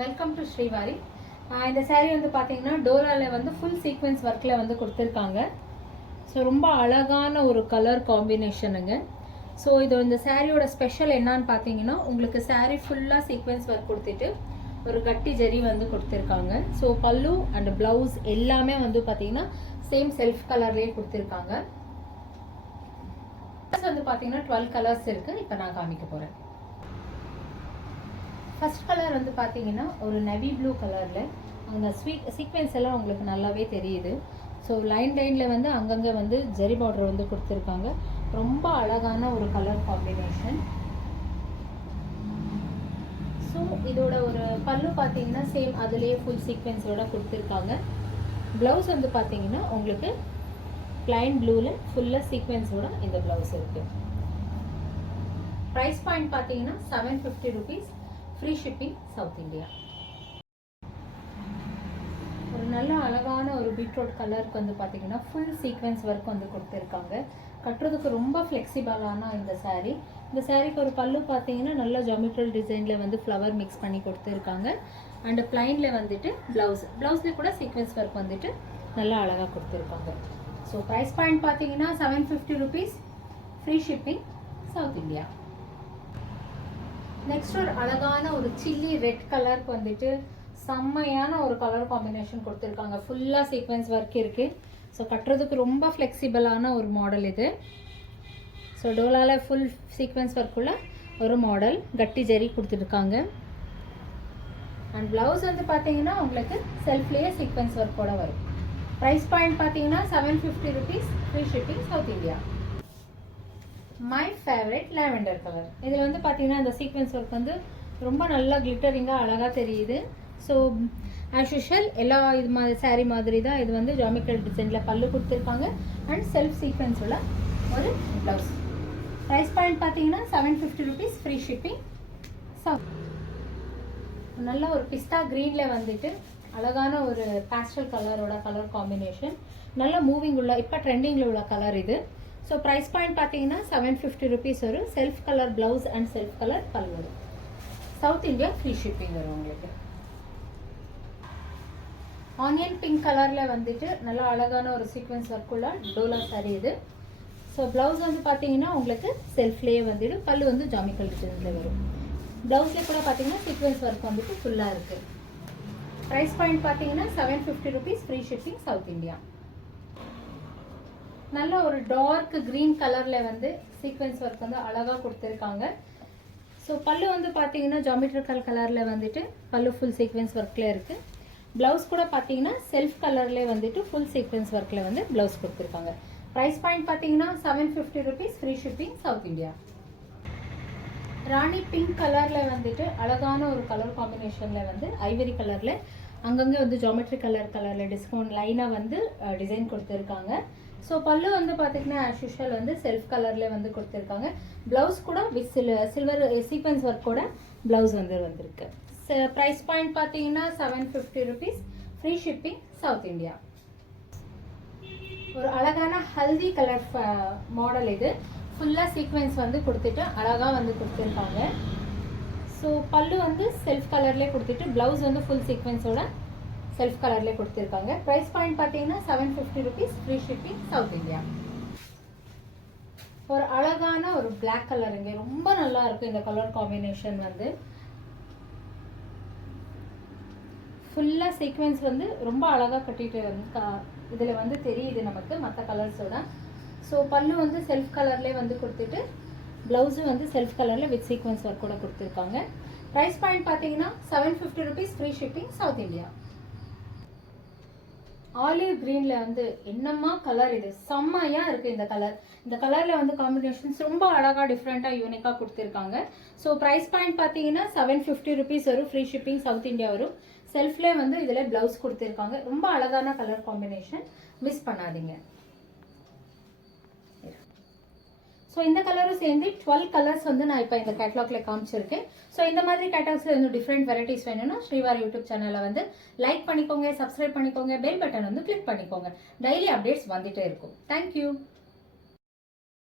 Welcome to Srivari. இந்த சாரீ வந்து பார்த்தீங்கன்னா டோலாவில் வந்து ஃபுல் சீக்வென்ஸ் ஒர்க்கில் வந்து கொடுத்துருக்காங்க. ஸோ ரொம்ப அழகான ஒரு கலர் காம்பினேஷனுங்க. ஸோ இது இந்த சாரியோட ஸ்பெஷல் என்னன்னு பார்த்தீங்கன்னா உங்களுக்கு சாரீ ஃபுல்லாக சீக்வென்ஸ் ஒர்க் கொடுத்துட்டு ஒரு கட்டி ஜரி வந்து கொடுத்துருக்காங்க. ஸோ பல்லு அண்ட் ப்ளவுஸ் எல்லாமே வந்து பார்த்தீங்கன்னா சேம் செல்ஃப் கலர்லேயே கொடுத்துருக்காங்க. வந்து பார்த்தீங்கன்னா 12 கலர்ஸ் இருக்குது. இப்போ நான் காமிக்க போகிறேன். ஃபர்ஸ்ட் கலர் வந்து பார்த்தீங்கன்னா ஒரு நவி ப்ளூ கலரில் அந்த சீக்வென்ஸ் எல்லாம் உங்களுக்கு நல்லாவே தெரியுது. ஸோ லைனில் வந்து அங்கங்கே வந்து ஜெரி பார்டர் வந்து கொடுத்துருக்காங்க. ரொம்ப அழகான ஒரு கலர் காம்பினேஷன். ஸோ இதோட ஒரு பல்லு பார்த்தீங்கன்னா சேம் அதுலேயே ஃபுல் சீக்வென்ஸோட கொடுத்துருக்காங்க. ப்ளவுஸ் வந்து பார்த்தீங்கன்னா உங்களுக்கு பிளைன் ப்ளூவில் ஃபுல்லாக சீக்வென்ஸோட இந்த ப்ளவுஸ் இருக்குது. ப்ரைஸ் பாயிண்ட் பார்த்தீங்கன்னா 750 rupees. Free shipping south India. ஒரு நல்ல அழகான ஒரு பீட்ரூட் கலருக்கு வந்து பார்த்தீங்கன்னா ஃபுல் சீக்வென்ஸ் ஒர்க் வந்து கொடுத்துருக்காங்க. கட்டுறதுக்கு ரொம்ப ஃப்ளெக்சிபிளான இந்த சாரீ. இந்த சாரீக்கு ஒரு பல்லு பார்த்தீங்கன்னா நல்ல ஜாமெட்ரிக்கல் டிசைனில் வந்து ஃப்ளவர் மிக்ஸ் பண்ணி கொடுத்துருக்காங்க. அண்ட் பிளைனில் வந்துட்டு ப்ளவுஸில் கூட சீக்வென்ஸ் ஒர்க் வந்துட்டு நல்லா அழகாக கொடுத்துருக்காங்க. ஸோ ப்ரைஸ் பாயிண்ட் பார்த்தீங்கன்னா 750 rupees. Free shipping south India. Next ஒரு அழகான ஒரு சில்லி ரெட் கலருக்கு வந்துட்டு செம்மையான ஒரு கலர் காம்பினேஷன் கொடுத்துருக்காங்க. ஃபுல்லாக சீக்வென்ஸ் ஒர்க் இருக்குது. ஸோ கட்டுறதுக்கு ரொம்ப ஃப்ளெக்சிபிளான ஒரு மாடல் இது. ஸோ டோலாவில் ஃபுல் சீக்வென்ஸ் ஒர்க்குள்ள ஒரு மாடல் கட்டி ஜெரி கொடுத்துருக்காங்க. அண்ட் ப்ளவுஸ் வந்து பார்த்தீங்கன்னா உங்களுக்கு செல்ஃப்லேயே சீக்வென்ஸ் ஒர்க்கோட வரும். ப்ரைஸ் பாயிண்ட் பார்த்தீங்கன்னா 750 rupees. Free shipping south India. My favourite lavender colour. இதில் வந்து பார்த்தீங்கன்னா இந்த சீக்வென்ஸ் ஒர்க் வந்து ரொம்ப நல்லா கிளிட்டரிங்காக அழகாக தெரியுது. ஸோ ஆஸ் யூஷுவல் எல்லா இது மாதிரி சாரீ மாதிரி தான் இது வந்து ஜாமெட்ரிக்கல் டிசைனில் பல்லு கொடுத்துருக்காங்க. அண்ட் செல்ஃப் சீக்வென்ஸ் உள்ள ஒரு ப்ளவுஸ். ப்ரைஸ் பாயிண்ட் பார்த்தீங்கன்னா 750 rupees. Free shipping. நல்ல ஒரு பிஸ்தா க்ரீனில் வந்துட்டு அழகான ஒரு பேஸ்டல் கலரோட கலர் காம்பினேஷன். நல்ல மூவிங் உள்ள இப்போ ட்ரெண்டிங்கில் உள்ள கலர் இது. ஸோ ப்ரைஸ் பாயிண்ட் பார்த்தீங்கன்னா 750 rupees வரும். Self colour blouse and self colour பல் வரும். சவுத் இந்தியா ஃப்ரீ ஷிப்பிங் வரும் உங்களுக்கு. ஆனியன் பிங்க் கலரில் வந்துட்டு நல்லா அழகான ஒரு சீக்வென்ஸ் ஒர்க்குள்ள டோலா சாரீ இது. ஸோ ப்ளவுஸ் வந்து பார்த்தீங்கன்னா உங்களுக்கு செல்ஃப்லேயே வந்துட்டு பல்லு வந்து ஜாமெட்ரிக்கல் டிசைனில் வரும். ப்ளவுஸில் கூட பார்த்தீங்கன்னா சீக்வென்ஸ் ஒர்க் வந்துட்டு ஃபுல்லாக இருக்குது. ப்ரைஸ் பாயிண்ட் பார்த்தீங்கன்னா 750 rupees. Free shipping south India. நல்ல ஒரு டார்க் கிரீன் கலரில் வந்து சீக்வென்ஸ் ஒர்க் வந்து அழகாக கொடுத்துருக்காங்க. ஸோ பல்லு வந்து பார்த்தீங்கன்னா ஜாமெட்ரிக்கல் கலரில் வந்துட்டு பல்லு ஃபுல் சீக்வென்ஸ் ஒர்க்கில் இருக்குது. ப்ளவுஸ் கூட பார்த்தீங்கன்னா செல்ஃப் கலரில் வந்துட்டு ஃபுல் சீக்வென்ஸ் ஒர்க்கில் வந்து ப்ளவுஸ் கொடுத்துருக்காங்க. ப்ரைஸ் பாயிண்ட் பார்த்தீங்கன்னா 750 rupees. Free shipping south India. Rani pink கலரில் வந்துட்டு அழகான ஒரு கலர் காம்பினேஷனில் வந்து ஐவரி கலரில் அங்கங்கே வந்து ஜாமெட்ரிக் கலரில் டிஸ்கவுண்ட் லைனாக வந்து டிசைன் கொடுத்துருக்காங்க. ஸோ பல்லு வந்து பார்த்தீங்கன்னா ஆஸ் யூஷுவல் வந்து செல்ஃப் கலரில் வந்து கொடுத்துருக்காங்க. ப்ளவுஸ் கூட வித் சில்வர் சீக்வென்ஸ் ஒர்க்கோட ப்ளவுஸ் வந்திருக்கு. ப்ரைஸ் பாயிண்ட் பார்த்தீங்கன்னா 750 rupees. Free shipping south India. ஒரு அழகான ஹல்தி கலர் மாடல் இது. ஃபுல்லாக சீக்வென்ஸ் வந்து கொடுத்துட்டு அழகாக வந்து கொடுத்துருக்காங்க. ஸோ பல்லு வந்து செல்ஃப் கலர்லேயே கொடுத்துட்டு ப்ளவுஸ் வந்து ஃபுல் சீக்வென்ஸோட செல்ஃப் கலர்லேயே கொடுத்துருக்காங்க. ப்ரைஸ் பாயிண்ட் பார்த்தீங்கன்னா 750 rupees. Free shipping south India. ஒரு அழகான ஒரு பிளாக் கலருங்க. ரொம்ப நல்லா இருக்கும் இந்த கலர் காம்பினேஷன் வந்து. ஃபுல்லாக சீக்வென்ஸ் வந்து ரொம்ப அழகாக கட்டிட்டு வந்து இதில் வந்து தெரியுது நமக்கு மற்ற கலர்ஸோட. ஸோ பல்லு வந்து செல்ஃப் கலர்லேயே வந்து கொடுத்துட்டு ப்ளவுஸும் வந்து செல்ஃப் கலரில் வித் சீக்வென்ஸ் ஒர்க் கூட கொடுத்துருக்காங்க. ப்ரைஸ் பாயிண்ட் பார்த்தீங்கன்னா 750 rupees. Free shipping south India. Olive கிரீனில் வந்து என்னம்மா கலர் இது, செம்மையாக இருக்குது இந்த கலர். இந்த கலரில் வந்து காம்பினேஷன்ஸ் ரொம்ப அழகாக டிஃப்ரெண்ட்டாக யூனிக்காக கொடுத்துருக்காங்க. ஸோ ப்ரைஸ் பாயிண்ட் பார்த்தீங்கன்னா 750 rupees வரும். ஃப்ரீ ஷிப்பிங் சவுத் இந்தியா வரும். செல்ஃப்லேயே வந்து இதில் ப்ளவுஸ் கொடுத்துருக்காங்க. ரொம்ப அழகான கலர் காம்பினேஷன், மிஸ் பண்ணாதீங்க. ஸோ இந்த கலரும் சேர்ந்து 12 கலர்ஸ் வந்து நான் இப்போ இந்த கேட்டலாகில் காமிச்சிருக்கேன். ஸோ இந்த மாதிரி கேட்டலாக்ஸில் வந்து டிஃப்ரெண்ட் வெரைட்டிஸ் வேணும்னா ஸ்ரீவாரி யூடியூப் சேனலை வந்து லைக் பண்ணிக்கோங்க, சப்ஸ்கிரைப் பண்ணிக்கோங்க, பெல் பட்டன் வந்து கிளிக் பண்ணிக்கோங்க. டெய்லி அப்டேட்ஸ் வந்துட்டே இருக்கும். தேங்க்யூ.